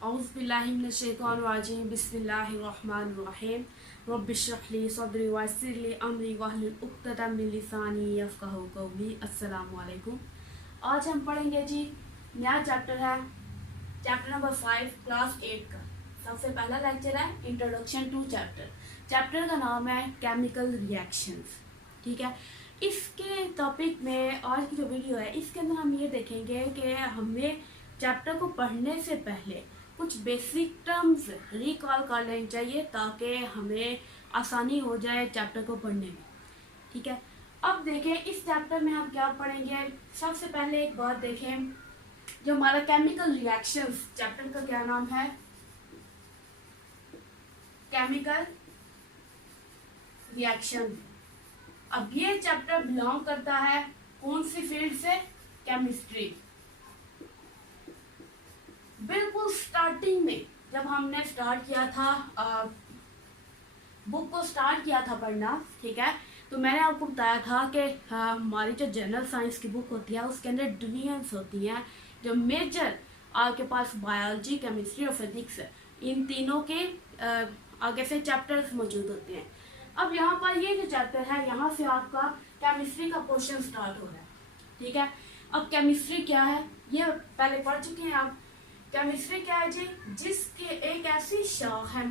औज़ुबिल्लाहिमिनश्शैतानिर्रजीम बिस्मिल्लाहिर्रहमानिर्रहीम रब्बिश्रह ली सदरी वयस्सिर ली अमरी वहलुल उक़्दतम मिन लिसानी यफ़क़हू क़ौली। अस्सलामु अलैकुम। आज हम पढ़ेंगे जी नया चैप्टर है, चैप्टर नंबर 5 क्लास 8 का सबसे पहला लेक्चर है इंट्रोडक्शन टू चैप्टर। चैप्टर का नाम है केमिकल रिएक्शंस। ठीक है, इसके टॉपिक में आज की जो वीडियो है इसके अंदर हम ये देखेंगे कि हमें चैप्टर को पढ़ने से पहले कुछ बेसिक टर्म्स रिकॉल कर लेनी चाहिए ताकि हमें आसानी हो जाए चैप्टर को पढ़ने में। ठीक है, अब देखें इस चैप्टर में हम क्या पढ़ेंगे। सबसे पहले एक बात देखें, जो हमारा केमिकल रिएक्शंस चैप्टर का क्या नाम है, केमिकल रिएक्शन। अब ये चैप्टर बिलोंग करता है कौन सी फील्ड से, केमिस्ट्री। बिल्कुल स्टार्टिंग में जब हमने स्टार्ट किया था बुक को स्टार्ट किया था पढ़ना, ठीक है, तो मैंने आपको बताया था कि हमारी जो जनरल साइंस की बुक होती है उसके अंदर डिवीजन्स होती हैं, जो मेजर आपके पास बायोलॉजी, केमिस्ट्री और फिजिक्स, इन तीनों के आगे से चैप्टर्स मौजूद होते हैं। अब यहाँ पर ये जो चैप्टर है यहाँ से आपका केमिस्ट्री का पोर्शन स्टार्ट हो रहा है। ठीक है, अब केमिस्ट्री क्या है ये पहले पढ़ चुके हैं आप। केमिस्ट्री क्या है जी, जिसके एक ऐसी शाख है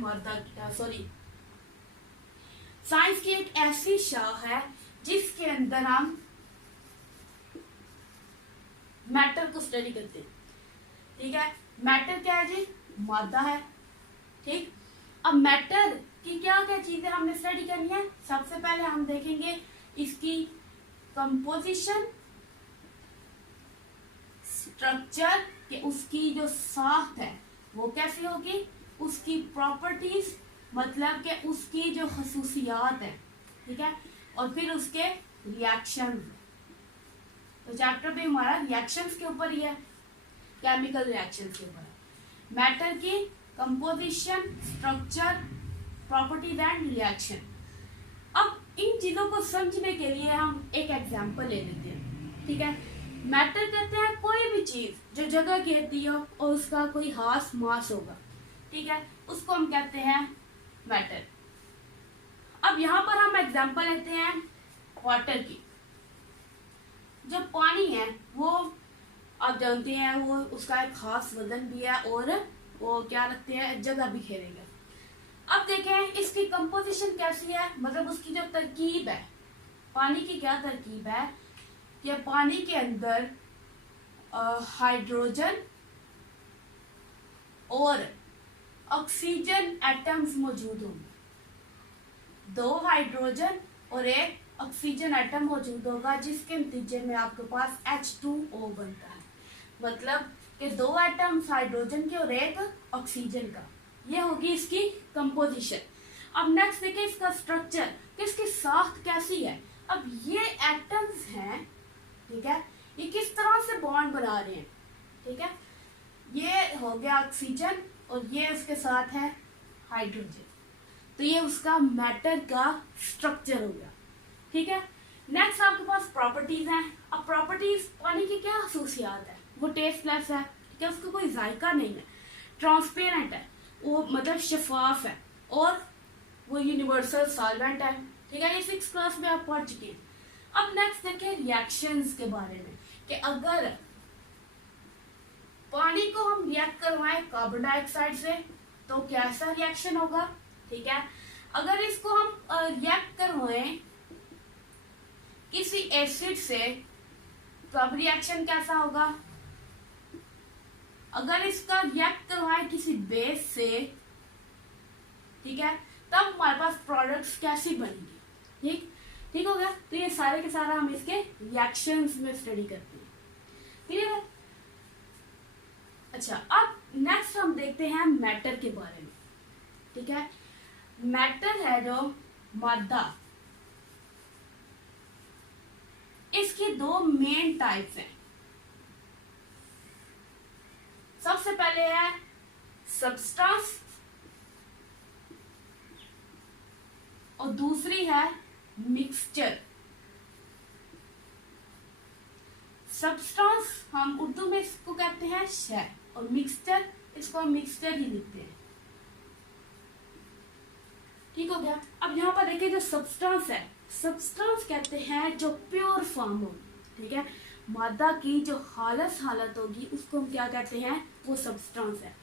साइंस की एक ऐसी शाख है जिसके अंदर हम मैटर को स्टडी करते हैं। ठीक है, मैटर क्या है जी, मादा है। ठीक, अब मैटर की क्या क्या चीजें हमने स्टडी करनी है। सबसे पहले हम देखेंगे इसकी कंपोजिशन, स्ट्रक्चर, कि उसकी जो साख्त है वो कैसी होगी, उसकी प्रॉपर्टीज मतलब कि उसकी जो खसूसियात है। ठीक है, और फिर उसके रिएक्शन। तो चैप्टर भी हमारा रिएक्शंस के ऊपर ही है, केमिकल रिएक्शंस के ऊपर। मैटर की composition, structure, properties and reaction. अब इन चीजों को समझने के लिए हम एक एग्जांपल ले लेते हैं। ठीक है, मैटर कहते हैं कोई भी चीज जो जगह घेरती हो और उसका कोई खास मास होगा। ठीक है, उसको हम कहते हैं मैटर। अब यहाँ पर हम एग्जांपल लेते हैं वाटर की। जो पानी है वो आप जानते हैं वो उसका एक खास वजन भी है और वो क्या रखते हैं, जगह भी घेरेगा। अब देखें इसकी कंपोजिशन कैसी है, मतलब उसकी जो तरकीब है, पानी की क्या तरकीब है कि पानी के अंदर हाइड्रोजन और ऑक्सीजन एटम्स मौजूद होंगे। 2 हाइड्रोजन और 1 ऑक्सीजन एटम मौजूद होगा, जिसके नतीजे में आपके पास H2O बनता है। मतलब कि 2 एटम्स हाइड्रोजन के और 1 ऑक्सीजन का। ये होगी इसकी कंपोजिशन। अब नेक्स्ट देखिए इसका स्ट्रक्चर, कि इसकी साख्त कैसी है। अब ये एटम्स हैं, ठीक है, ये किस तरह से बॉन्ड बना रहे हैं। ठीक है, ये हो गया ऑक्सीजन और ये उसके साथ है हाइड्रोजन, तो ये उसका मैटर का स्ट्रक्चर हो गया। ठीक है, नेक्स्ट आपके पास प्रॉपर्टीज हैं। अब प्रॉपर्टीज, पानी की क्या खसूसियात है, वो टेस्टलेस है, ठीक है, उसका कोई जायका नहीं है, ट्रांसपेरेंट है, वो मतलब शफाफ है, और वो यूनिवर्सल सॉल्वेंट है। ठीक है, ये 6th क्लास में आप पढ़ चुके हैं। अब नेक्स्ट देखें रिएक्शंस के बारे में, कि अगर पानी को हम रिएक्ट करवाएं कार्बन डाइऑक्साइड से तो कैसा रिएक्शन होगा। ठीक है, अगर इसको हम रिएक्ट करवाएं किसी एसिड से तो अब रिएक्शन कैसा होगा। अगर इसका रिएक्ट करवाएं किसी बेस से, ठीक है, तब हमारे पास प्रोडक्ट्स कैसी बनेंगी। ठीक हो गया। तो ये सारे के सारा हम इसके रिएक्शंस में स्टडी करते हैं। क्लियर है। अच्छा, अब नेक्स्ट हम देखते हैं मैटर के बारे में। ठीक है, मैटर है जो मादा, इसकी 2 मेन टाइप्स हैं। सबसे पहले है सब्सटेंस और दूसरी है मिक्सचर। सब्सटेंस हम उर्दू में इसको कहते हैं शय, और मिक्सचर, इसको हम मिक्सचर ही लिखते हैं। ठीक हो गया। अब यहाँ पर देखिए जो सब्सटेंस है, सब्सटेंस कहते हैं जो प्योर फॉर्म हो, ठीक है, मादा की जो हालत होगी उसको हम क्या कहते हैं, वो सब्सटेंस है।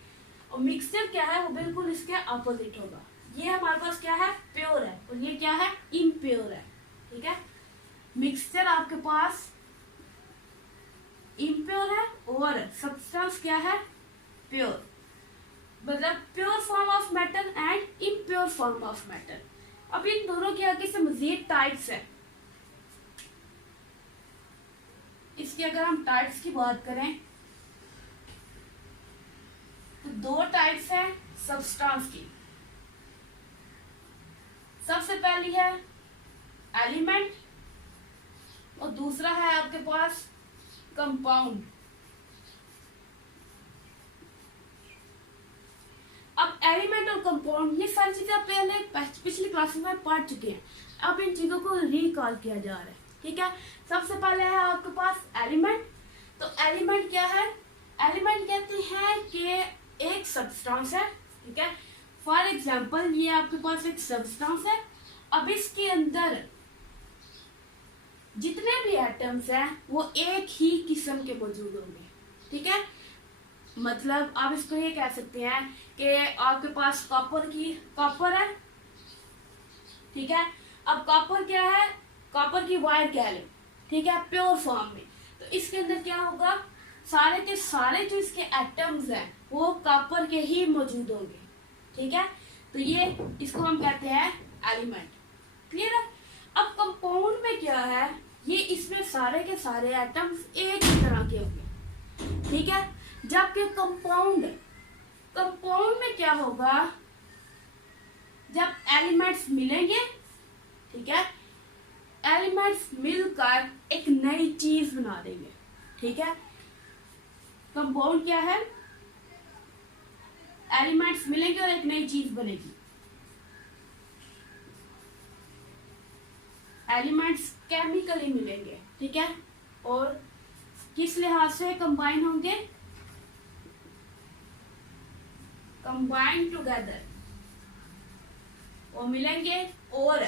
और मिक्सचर क्या है, वो बिल्कुल इसके अपोजिट होगा। ये हमारे पास क्या है, प्योर है, और ये क्या है, इम्प्योर है। ठीक है, मिक्सचर आपके पास इम्प्योर है और सब्सटेंस क्या है, प्योर, मतलब pure form of metal and impure form of metal. अब इन दोनों की आगे से मजीद टाइप्स है। इसकी अगर हम टाइप्स की बात करें तो दो टाइप्स है सब्सटेंस की। सबसे पहली है एलिमेंट और दूसरा है आपके पास कंपाउंड। अब एलिमेंट और कंपाउंड ये सारी चीजें आप पहले पिछली क्लास में पढ़ चुके हैं, अब इन चीजों को रिकॉल किया जा रहा है। ठीक है, सबसे पहले है आपके पास एलिमेंट। तो एलिमेंट क्या है, एलिमेंट कहते हैं कि एक सब्सटेंस है। ठीक है, फॉर एग्जांपल ये आपके पास एक सब्सटेंस है। अब इसके अंदर जितने भी एटम्स हैं वो एक ही किस्म के मौजूद होंगे। ठीक है, मतलब आप इसको ये कह सकते हैं कि आपके पास कॉपर है। ठीक है, अब कॉपर क्या है, कॉपर की वायर कह लें, ठीक है, प्योर फॉर्म में। तो इसके अंदर क्या होगा, सारे के सारे जो इसके एटम्स हैं वो कॉपर के ही मौजूद होंगे। ठीक है, तो ये इसको हम कहते हैं एलिमेंट। क्लियर है। अब कंपाउंड में क्या है, ये इसमें सारे के सारे एटम्स एक ही तरह के होंगे। ठीक है, जबकि कंपाउंड में क्या होगा, जब एलिमेंट्स मिलेंगे, ठीक है, एलिमेंट्स मिलकर एक नई चीज बना देंगे। ठीक है, कंपाउंड क्या है, एलिमेंट्स मिलेंगे और एक नई चीज बनेगी। एलिमेंट्स केमिकली मिलेंगे, ठीक है, और किस लिहाज से कंबाइन होंगे, कंबाइन टुगेदर, वो मिलेंगे और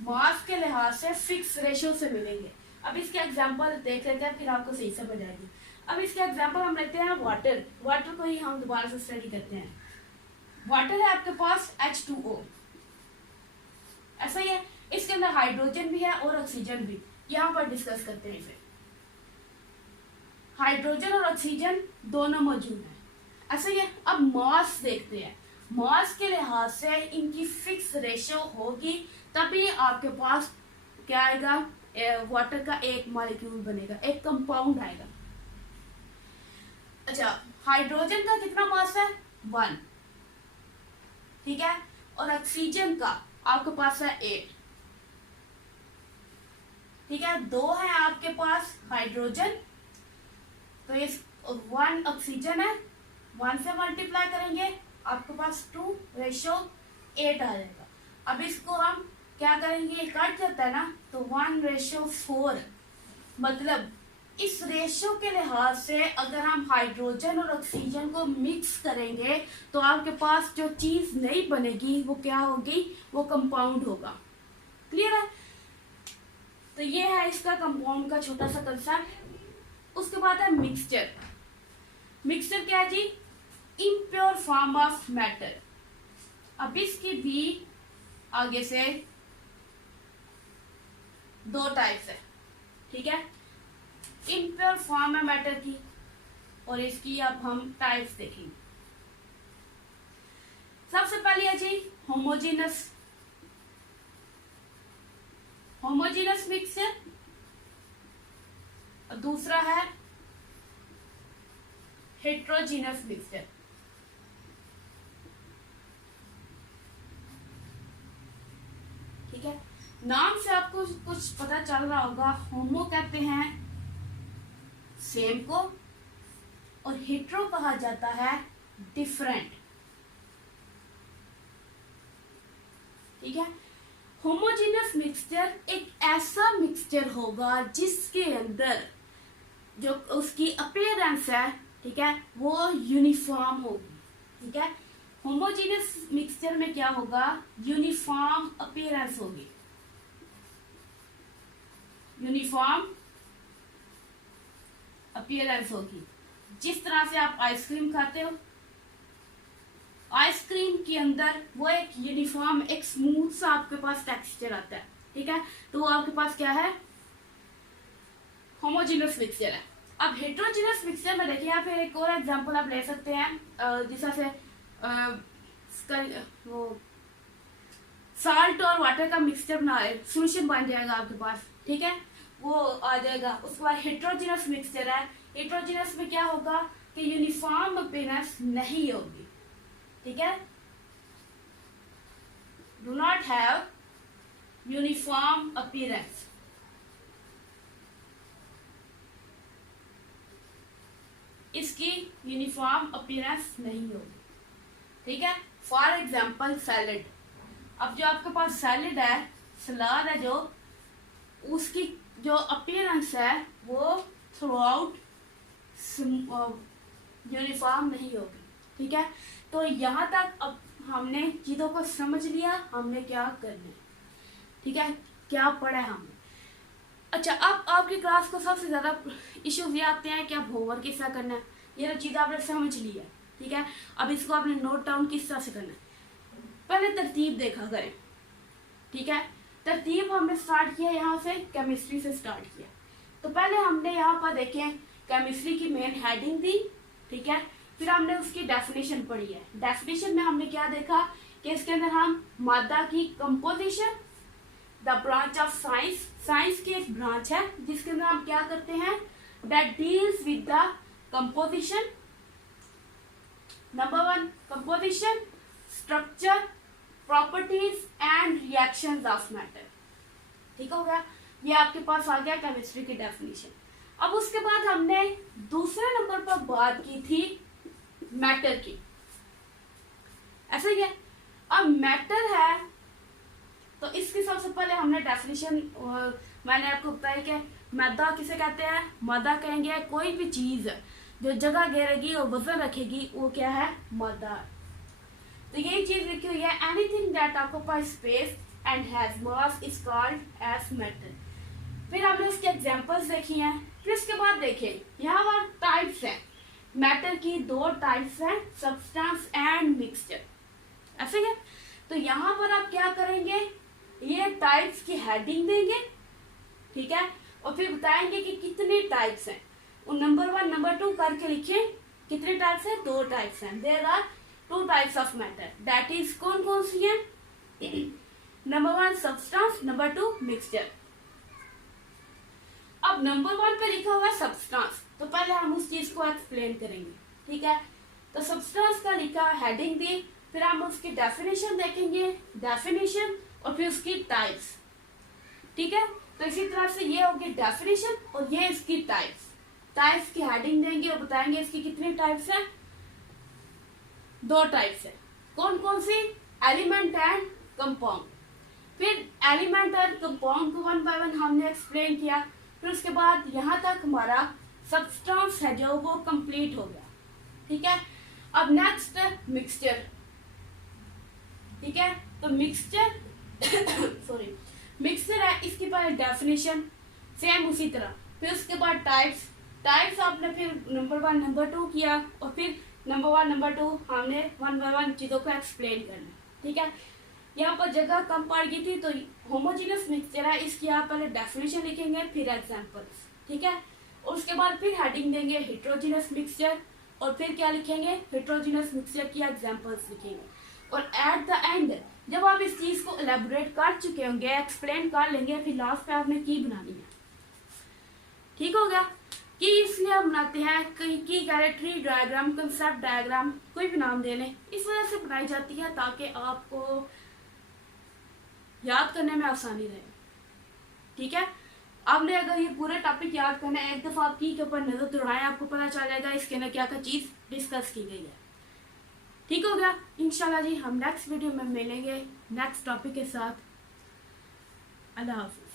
मास के लिहाज से फिक्स रेशियो से मिलेंगे। अब इसके एग्जांपल देख लेते हैं, फिर आपको सही समझ आएगी। अब इसके एग्जांपल हम लेते हैं वाटर को ही हम दोबारा से स्टडी करते हैं। वाटर है आपके पास H2O, ऐसा ही है। इसके अंदर हाइड्रोजन भी है और ऑक्सीजन भी, यहां पर डिस्कस करते हैं इसे। हाइड्रोजन और ऑक्सीजन दोनों मौजूद हैं, ऐसा ही है। अब मास देखते हैं, मास के लिहाज से इनकी फिक्स रेशियो होगी, तभी आपके पास क्या आएगा, वाटर का एक मॉलिक्यूल बनेगा, एक कंपाउंड आएगा। अच्छा, हाइड्रोजन का कितना मास है, 1, ठीक है, और ऑक्सीजन का आपके पास है 8। ठीक है, 2 है आपके पास हाइड्रोजन, तो ये 1 ऑक्सीजन है, 1 से मल्टीप्लाई करेंगे आपके पास 2:8 आ जाएगा। अब इसको हम क्या करेंगे, ये कट जाता है ना, तो 1:4, मतलब इस रेशियो के लिहाज से अगर हम हाइड्रोजन और ऑक्सीजन को मिक्स करेंगे तो आपके पास जो चीज नहीं बनेगी वो क्या होगी, वो कंपाउंड होगा। क्लियर है। तो ये है इसका कंपाउंड का छोटा सा कंसेप्ट। उसके बाद है मिक्सचर। मिक्सचर क्या है जी, इम्प्योर फॉर्म ऑफ मैटर। अब इसकी भी आगे से 2 टाइप्स है। ठीक है, इम्प्योर फॉर्म है मैटर की, और इसकी अब हम टाइप्स देखेंगे। सबसे पहले है जी होमोजेनस मिक्सचर, और दूसरा है हेट्रोजीनस मिक्सचर। ठीक है, नाम से आपको कुछ पता चल रहा होगा। होमो कहते हैं सेम को, और हेट्रो कहा जाता है डिफरेंट। ठीक है, होमोजीनियस मिक्सचर एक ऐसा मिक्सचर होगा जिसके अंदर जो उसकी अपीयरेंस है, ठीक है, वो यूनिफॉर्म होगी, ठीक है। होमोजीनियस मिक्सचर में क्या होगा, यूनिफॉर्म अपीयरेंस होगी, यूनिफॉर्म अपीयरेंस होगी। जिस तरह से आप आइसक्रीम खाते हो, आइसक्रीम के अंदर वो एक यूनिफॉर्म, एक स्मूथ सा आपके पास टेक्सचर आता है, ठीक है, तो वो आपके पास क्या है, होमोजीनियस मिक्सचर है। अब हेट्रोजीनियस मिक्सचर में देखिए, यहाँ पे एक और एग्जांपल आप ले सकते हैं, जिस से वो साल्ट और वाटर का मिक्सचर बना सोल्यूशन बन जाएगा आपके पास, ठीक है, वो आ जाएगा। उसके बाद हेट्रोजीनियस मिक्सचर है। हेट्रोजीनियस में क्या होगा कि यूनिफॉर्म अपीयरेंस नहीं होगी, ठीक है, do not have uniform appearance. इसकी यूनिफॉर्म अपीयरेंस नहीं होगी, ठीक है। For example salad. अब जो आपके पास सैलेड है, सलाद है, जो उसकी जो अपीयरेंस है वो थ्रू आउट यूनिफॉर्म नहीं होगी, ठीक है। तो यहाँ तक अब हमने चीज़ों को समझ लिया, हमने क्या करना है, ठीक है, क्या पढ़ा है हमने। अच्छा, अब आपकी क्लास को सबसे ज़्यादा इश्यूज ये आते हैं कि आप होमवर्क किस तरह करना है। ये तो चीज़ आपने समझ ली है, ठीक है। अब इसको आपने नोट डाउन किस तरह से करना है, पहले तरतीब देखा करें, ठीक है। तरतीब हमने स्टार्ट किया यहाँ से, केमिस्ट्री से स्टार्ट किया। तो पहले हमने यहाँ पर देखे केमिस्ट्री की मेन हेडिंग दी, ठीक है। फिर हमने उसकी डेफिनेशन पढ़ी है। डेफिनेशन में हमने क्या देखा कि इसके अंदर हम मादा की composition, the branch of science, science की एक ब्रांच है जिसके अंदर हम क्या करते हैं, that deals with the composition. Number 1 composition, structure, properties and reactions of matter, ठीक हो गया। ये आपके पास आ गया केमिस्ट्री की डेफिनेशन। अब उसके बाद हमने दूसरे नंबर पर बात की थी मैटर की, ऐसा ही है। अब मैटर है तो इसकी सबसे पहले हमने डेफिनेशन, मैंने आपको बताया कि मैदा किसे कहते हैं, मादा कहेंगे कोई भी चीज जो जगह घेरेगी और वजन रखेगी वो क्या है, मादा। तो यही चीज लिखी हुई है, anything that occupies space and has mass is called as matter. फिर हमने उसके एग्जांपल्स देखी हैं। फिर उसके बाद देखें यहाँ पर टाइप्स हैं मैटर की, 2 टाइप्स हैं, सब्सटेंस एंड मिक्सचर, ऐसे है। तो यहाँ पर आप क्या करेंगे, ये टाइप्स की हेडिंग देंगे, ठीक है, और फिर बताएंगे कि कितने टाइप्स हैं। और नंबर 1 नंबर 2 करके लिखें, कितने टाइप्स हैं, 2 टाइप्स हैं। There are 2 types of matter, that is कौन कौन सी हैं, नंबर 1 सब्सटेंस, नंबर 2 मिक्सचर। अब नंबर 1 पे लिखा हुआ है सब्सटेंस, तो पहले हम उस चीज को एक्सप्लेन करेंगे, ठीक है। तो सब्सटेंस का लिखा हेडिंग दी, फिर हम उसकी डेफिनेशन देखेंगे, डेफिनेशन और फिर उसकी टाइप्स, ठीक है। तो इसी तरह से ये होगी डेफिनेशन और ये इसकी टाइप्स। टाइप्स की हेडिंग देंगे और बताएंगे इसकी कितनी टाइप्स हैं, 2 टाइप्स है। कौन कौन सी, एलिमेंट एंड कंपाउंड। फिर एलिमेंट और कंपाउंड को 1 बाय 1 हमने एक्सप्लेन किया। फिर उसके बाद यहाँ तक हमारा सब्सटेंस है जो वो कंप्लीट हो गया, ठीक है। अब नेक्स्ट मिक्सचर, ठीक है। तो मिक्सचर सॉरी मिक्सचर है, इसकी पहले डेफिनेशन सेम उसी तरह। फिर उसके बाद टाइप्स, टाइप्स आपने फिर नंबर 1 नंबर 2 किया और फिर नंबर 1 नंबर 2 हमने 1 बाय 1 चीज़ों को एक्सप्लेन करना, ठीक है। यहाँ पर जगह कम पड़ गई थी तो होमोजीनियस मिक्सचर है, इसकी आप पहले डेफिनेशन लिखेंगे फिर एग्जांपल्स, ठीक है। और उसके बाद फिर हेडिंग देंगे हेट्रोजीनियस मिक्सचर और फिर क्या लिखेंगे, हेट्रोजीनियस मिक्सचर की एग्जांपल्स लिखेंगे। और एट द एंड जब आप इस चीज़ को एलेबोरेट कर चुके होंगे, एक्सप्लेन कर लेंगे, फिर लास्ट पे आपने की बनानी है, ठीक हो गया। की इसलिए हम बनाते हैं की कैरेक्टरी डायग्राम, कंसेप्ट डायग्राम, कोई भी नाम दे लें, इस वजह से बनाई जाती है ताकि आपको याद करने में आसानी रहे, ठीक है। आपने अगर ये पूरे टॉपिक याद करना है, एक दफा आप की के ऊपर नजर दौड़ाएं, आपको पता चल जाएगा इसके अंदर क्या क्या चीज डिस्कस की गई है, ठीक हो गया। इंशाल्लाह जी हम नेक्स्ट वीडियो में मिलेंगे नेक्स्ट टॉपिक के साथ। अल्लाह हाफिज़।